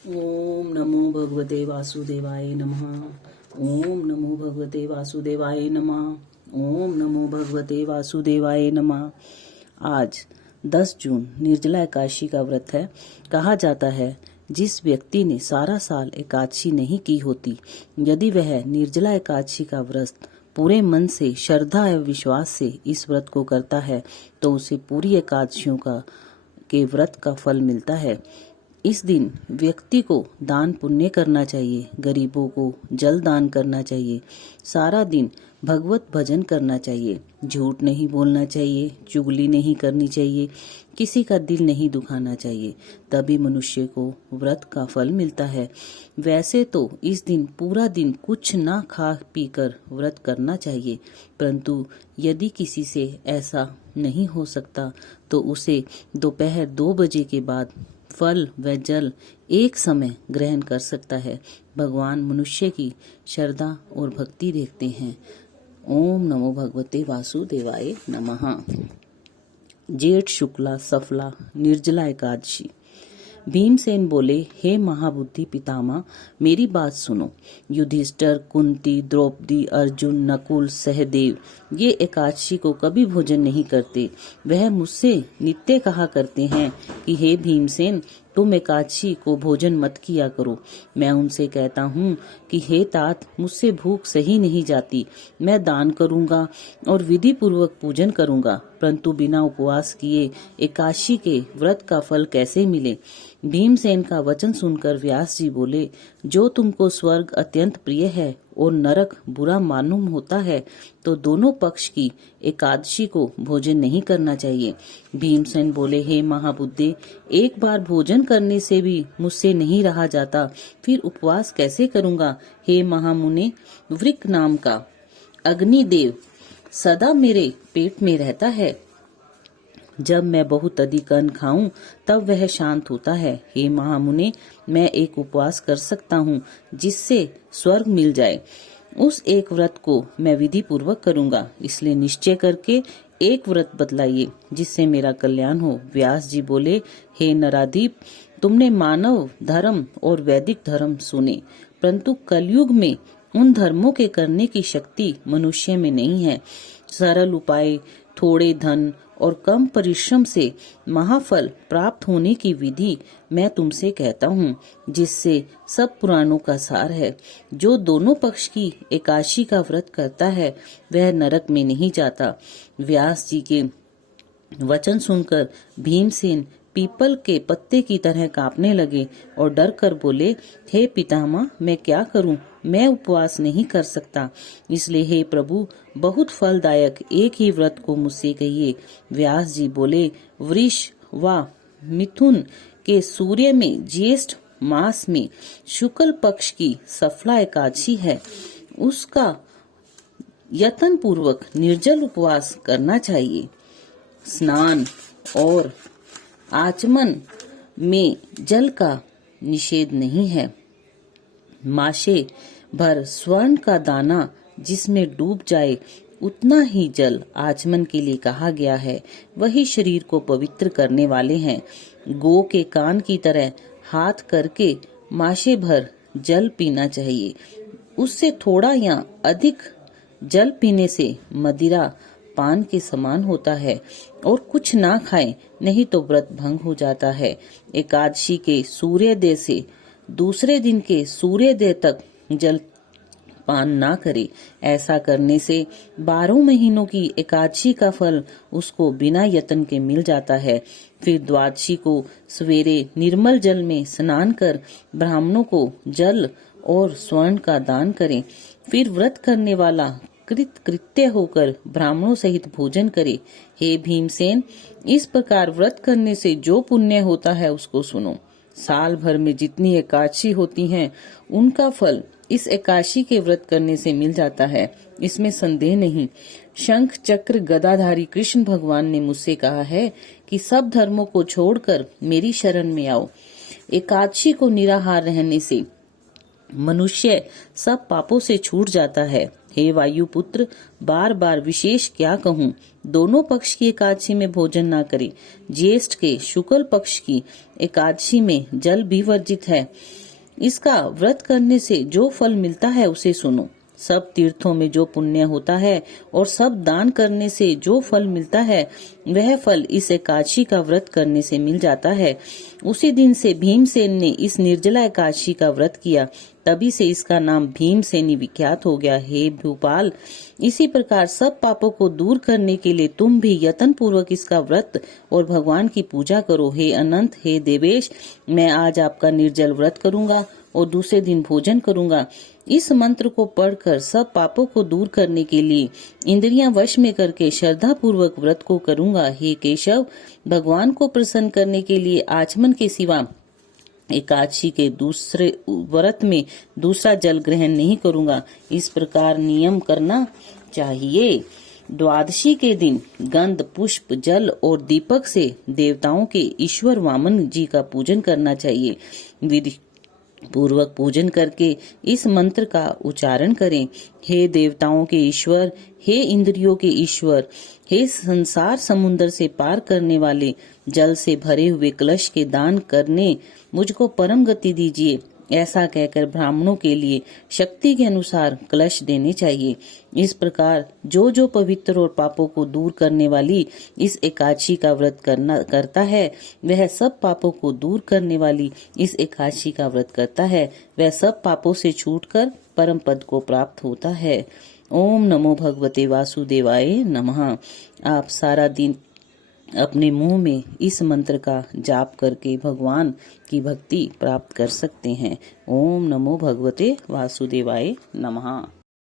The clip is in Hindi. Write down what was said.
ओम नमो भगवते वासुदेवाय नमः। ओम नमो भगवते वासुदेवाय नमः। ओम नमो भगवते वासुदेवाय नमः। आज 10 जून निर्जला एकादशी का व्रत है। कहा जाता है जिस व्यक्ति ने सारा साल एकादशी नहीं की होती, यदि वह निर्जला एकादशी का व्रत पूरे मन से, श्रद्धा एवं विश्वास से इस व्रत को करता है तो उसे पूरी एकादशियों के व्रत का फल मिलता है। इस दिन व्यक्ति को दान पुण्य करना चाहिए, गरीबों को जल दान करना चाहिए, सारा दिन भगवत भजन करना चाहिए, झूठ नहीं बोलना चाहिए, चुगली नहीं करनी चाहिए, किसी का दिल नहीं दुखाना चाहिए, तभी मनुष्य को व्रत का फल मिलता है। वैसे तो इस दिन पूरा दिन कुछ ना खा पी कर व्रत करना चाहिए, परंतु यदि किसी से ऐसा नहीं हो सकता तो उसे दोपहर 2 बजे के बाद फल व जल एक समय ग्रहण कर सकता है। भगवान मनुष्य की श्रद्धा और भक्ति देखते हैं। ओम नमो भगवते वासुदेवाय नमः। जेठ शुक्ला सफला निर्जला एकादशी। भीमसेन बोले, हे महाबुद्धि पितामह, मेरी बात सुनो। युधिष्ठिर, कुंती, द्रौपदी, अर्जुन, नकुल, सहदेव ये एकादशी को कभी भोजन नहीं करते। वह मुझसे नित्य कहा करते हैं कि हे भीमसेन, तुम एकादशी को भोजन मत किया करो। मैं उनसे कहता हूँ कि हे तात, मुझसे भूख सही नहीं जाती। मैं दान करूँगा और विधि पूर्वक पूजन करूँगा, परंतु बिना उपवास किए एकादशी के व्रत का फल कैसे मिले। भीमसेन का वचन सुनकर व्यास जी बोले, जो तुमको स्वर्ग अत्यंत प्रिय है और नरक बुरा मालूम होता है तो दोनों पक्ष की एकादशी को भोजन नहीं करना चाहिए। भीमसेन बोले, हे महाबुद्धे, एक बार भोजन करने से भी मुझसे नहीं रहा जाता, फिर उपवास कैसे करूँगा। हे महामुने, वृक नाम का अग्निदेव सदा मेरे पेट में रहता है। जब मैं बहुत अधिक अन्न खाऊं तब वह शांत होता है। हे महामुने, मैं एक उपवास कर सकता हूँ जिससे स्वर्ग मिल जाए। उस एक व्रत को मैं विधि पूर्वक करूँगा, इसलिए निश्चय करके एक व्रत बतलाइए जिससे मेरा कल्याण हो। व्यास जी बोले, हे नराधीप, तुमने मानव धर्म और वैदिक धर्म सुने, परंतु कलयुग में उन धर्मों के करने की शक्ति मनुष्य में नहीं है। सरल उपाय, थोड़े धन और कम परिश्रम से महाफल प्राप्त होने की विधि मैं तुमसे कहता हूँ, जिससे सब पुराणों का सार है। जो दोनों पक्ष की एकादशी का व्रत करता है वह नरक में नहीं जाता। व्यास जी के वचन सुनकर भीमसेन पीपल के पत्ते की तरह कांपने लगे और डर कर बोले, हे पितामह, मैं क्या करूं? मैं उपवास नहीं कर सकता, इसलिए हे प्रभु, बहुत फलदायक एक ही व्रत को मुझसे कहिए। व्यास जी बोले, वृष व मिथुन के सूर्य में ज्येष्ठ मास में शुक्ल पक्ष की सफला एकादशी है, उसका यत्न पूर्वक निर्जल उपवास करना चाहिए। स्नान और आचमन में जल का निषेध नहीं है। माशे भर स्वर्ण का दाना जिसमें डूब जाए उतना ही जल आचमन के लिए कहा गया है, वही शरीर को पवित्र करने वाले हैं। गो के कान की तरह हाथ करके माशे भर जल पीना चाहिए। उससे थोड़ा या अधिक जल पीने से मदिरा पान के समान होता है, और कुछ ना खाएं, नहीं तो व्रत भंग हो जाता है। एकादशी के सूर्योदय से दूसरे दिन के सूर्योदय तक जल पान ना करे। ऐसा करने से 12 महीनों की एकादशी का फल उसको बिना यत्न के मिल जाता है। फिर द्वादशी को सवेरे निर्मल जल में स्नान कर ब्राह्मणों को जल और स्वर्ण का दान करें। फिर व्रत करने वाला कृत्य होकर ब्राह्मणों सहित भोजन करे। हे भीमसेन, इस प्रकार व्रत करने से जो पुण्य होता है उसको सुनो। साल भर में जितनी एकादशी होती हैं, उनका फल इस एकादशी के व्रत करने से मिल जाता है, इसमें संदेह नहीं। शंख चक्र गदाधारी कृष्ण भगवान ने मुझसे कहा है कि सब धर्मों को छोड़कर मेरी शरण में आओ। एकादशी को निराहार रहने से मनुष्य सब पापों से छूट जाता है। हे वायुपुत्र, बार बार विशेष क्या कहूँ। दोनों पक्ष की एकादशी में भोजन ना करें। ज्येष्ठ के शुक्ल पक्ष की एकादशी में जल भी वर्जित है। इसका व्रत करने से जो फल मिलता है उसे सुनो। सब तीर्थों में जो पुण्य होता है और सब दान करने से जो फल मिलता है, वह फल इस एकादशी का व्रत करने से मिल जाता है। उसी दिन से भीमसेन ने इस निर्जला एकादशी का व्रत किया, तभी से इसका नाम भीमसेनी विख्यात हो गया। हे भूपाल, इसी प्रकार सब पापों को दूर करने के लिए तुम भी यत्न पूर्वक इसका व्रत और भगवान की पूजा करो। हे अनंत, हे देवेश, मैं आज आपका निर्जल व्रत करूंगा और दूसरे दिन भोजन करूंगा। इस मंत्र को पढ़कर सब पापों को दूर करने के लिए इंद्रियां वश में करके श्रद्धा पूर्वक व्रत को करूंगा। हे केशव, भगवान को प्रसन्न करने के लिए आचमन के सिवा एकादशी के दूसरे व्रत में दूसरा जल ग्रहण नहीं करूंगा। इस प्रकार नियम करना चाहिए। द्वादशी के दिन गंध, पुष्प, जल और दीपक से देवताओं के ईश्वर वामन जी का पूजन करना चाहिए। विधि पूर्वक पूजन करके इस मंत्र का उच्चारण करें। हे देवताओं के ईश्वर, हे इंद्रियों के ईश्वर, हे संसार समुद्र से पार करने वाले, जल से भरे हुए कलश के दान करने मुझको परम गति दीजिए। ऐसा कहकर ब्राह्मणों के लिए शक्ति के अनुसार कलश देने चाहिए। इस प्रकार जो जो पवित्र और पापों को दूर करने वाली इस एकादशी का व्रत करता है, वह सब पापों को दूर करने वाली इस एकादशी का व्रत करता है, वह सब पापों से छूटकर परम पद को प्राप्त होता है। ओम नमो भगवते वासुदेवाय नमः। आप सारा दिन अपने मुंह में इस मंत्र का जाप करके भगवान की भक्ति प्राप्त कर सकते हैं। ओम नमो भगवते वासुदेवाय नमः।